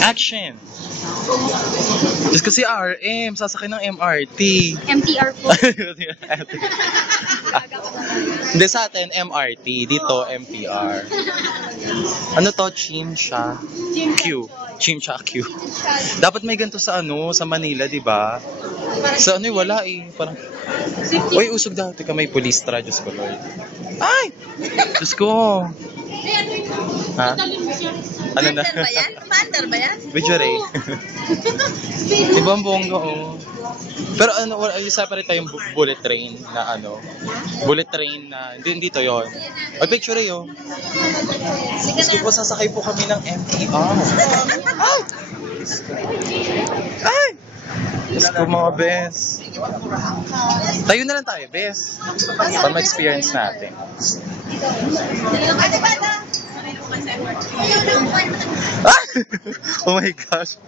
Action! Diyos ko si RM, sasakay ng MRT. MTR po. Hindi sa atin, MRT. Dito, MTR. Ano to? Chimcha? Q. Chimcha Q. Dapat may ganito sa sa Manila, di ba? Sa wala eh. Parang, uy, usog dati ka may police tra. Diyos ko, Lord. Ay! Diyos ko. Ha? Ano na? Pander ba yan? Pander ba yan? Video Ray. Ibang bongga, oh. Pero separate tayong bullet train na bullet train na, hindi to yun. Ay, picture Ray, oh. Sige po, sasakay po kami ng MTR. Ay! Ay! Diyos ko, mga bes. Tayo na lang tayo, bes. Para ma-experience natin. Ah! Oh my gosh.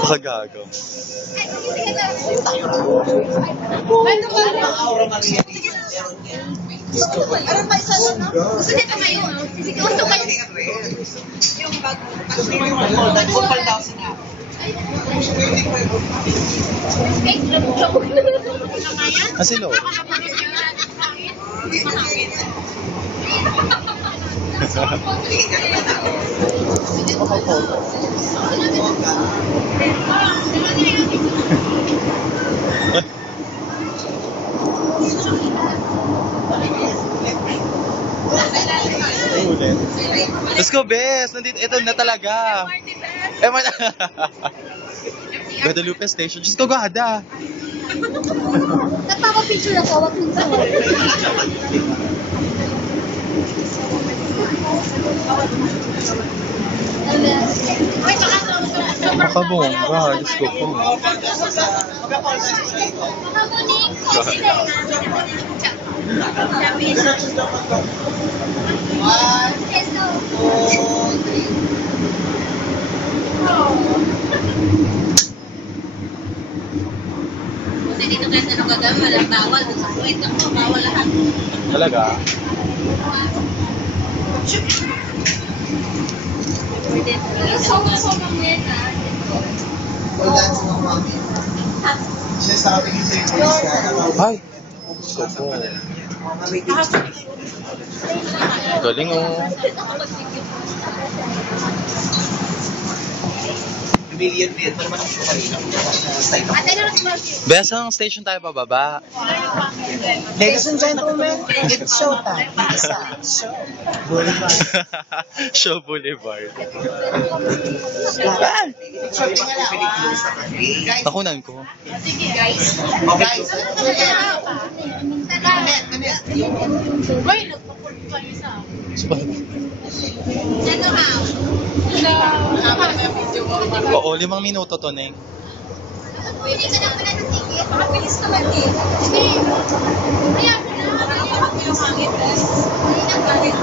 Pakagago. Asilo. Let's go, bes. Nandito, ito na talaga. Guadalupe Station. Just go, Gada. Nagpapapicture ako, wag mong sawa. Nakabongga, Diyos ko po. Dito kahit ano gagawin, walang bawal. Sa kuwait ako, bawal lahat. Talaga? Ay! Diyos ko po. Galing, oh. Bes, ang station tayo pababa. Ladies and gentlemen, it's showtime. Show Boulevard. Takunan ko. Sige, guys. Wait, nagpapunta kayo sa... Oo, 5 minuto to, Neng. Pwede ka na pala ng ticket. Makabilis naman eh. Sige. Ayan mo na. Ayan mo yung hangin, bes. Ayan ang hangin.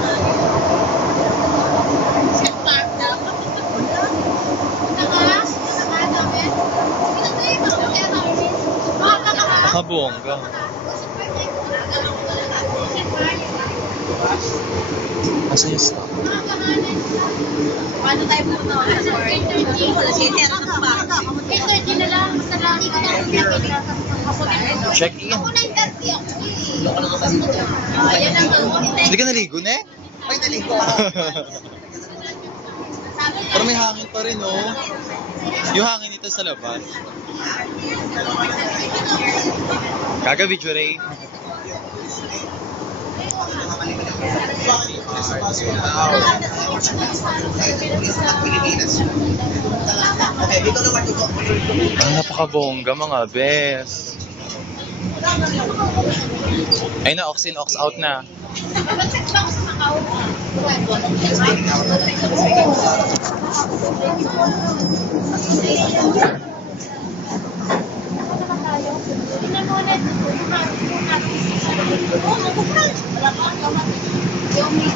Sige, park na. Nakabongga. Asa yung stop? Paano tayo po na? 8:30. 8:30 na lang. Check in. Ako 9:30 ako. Ayan lang. Hindi ka naligo, ne? Ay, naligo. Pero may hangin pa rin, oh. Yung hangin nito sa labas. Kaga video Ray. Ang napakabongga, mga bes. Ay na, ox in, ox out na.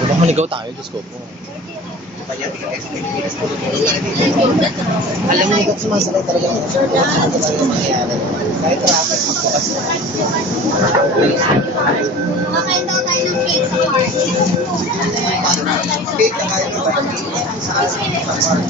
Baka maligaw tayo, Diyos ko po. Alam mo ba't sumasakay talaga ng mangyayari? Kahit traffic, magbukas na. Makain daw tayo ng cake sa park. Cake na kayo ng cake sa park.